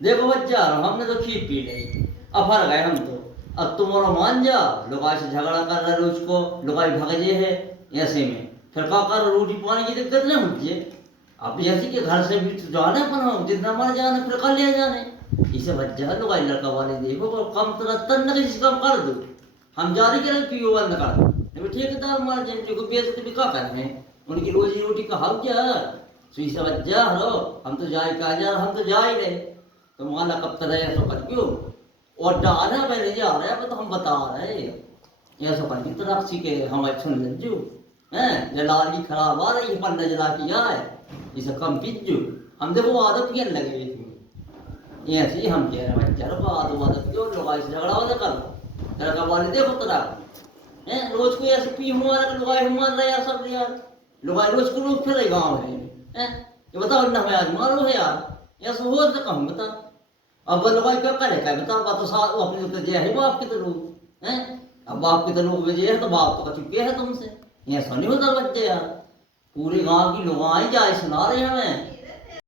देखो बच्चा हमने तो खीर पी ली, अब फर गए हम तो। अब तुम और मान जा, लुगाई से झगड़ा कर रहे रोज को, लुगाई भगजे है ऐसे में, फिर का कर रोटी पानी की दिक्कत नहीं होती है। अब जैसे कि घर से भी तो जाने अपन हो, जितना मर जाने फिर कर ले जाने। इसे बच्चा लुगाई लड़का वाले देखो को कम तरह तन न किसी कम कर दो, हम जारी करें पियो बंद कर दो, ठेकेदार मार जाए को बेइज्जती भी का करने, उनकी रोजी रोटी का हम क्या। सो इसे बच्चा हरो, हम तो जाए का जा, हम तो जा ही रहे, तो माला कब तक ऐसा कर क्यों और डाल है पहले जा रहा है, तो हम बता रहे ऐसा कर की तरह सीखे हम सुन लज्जू हैं, जलाल की खराब आ रही है, पन्ना जला की आए इसे कम पिज्जू, हम देखो आदत क्या लगे हुए थे ऐसे ही हम कह रहे हैं बच्चा रो आदत क्यों लोग ऐसे झगड़ा वाला कर तेरा का वाले देखो तेरा हैं रोज को ऐसे पी हुआ लुगाई मार रहे यार सब यार, लुगाई रोज को लोग फिर गाँव में हैं, ये बताओ ना यार मारो है यार ऐसा हो तो कम बता। अब लुगाई क्या करे क्या बता, बात तो साथ अपने तो जय है बाप के तो लोग हैं, अब बाप के तो लोग जय है तो बाप तो चुके है तुमसे, ऐसा नहीं होता बच्चे यार, पूरे गांव की लुगाई जाए सुना रहे हमें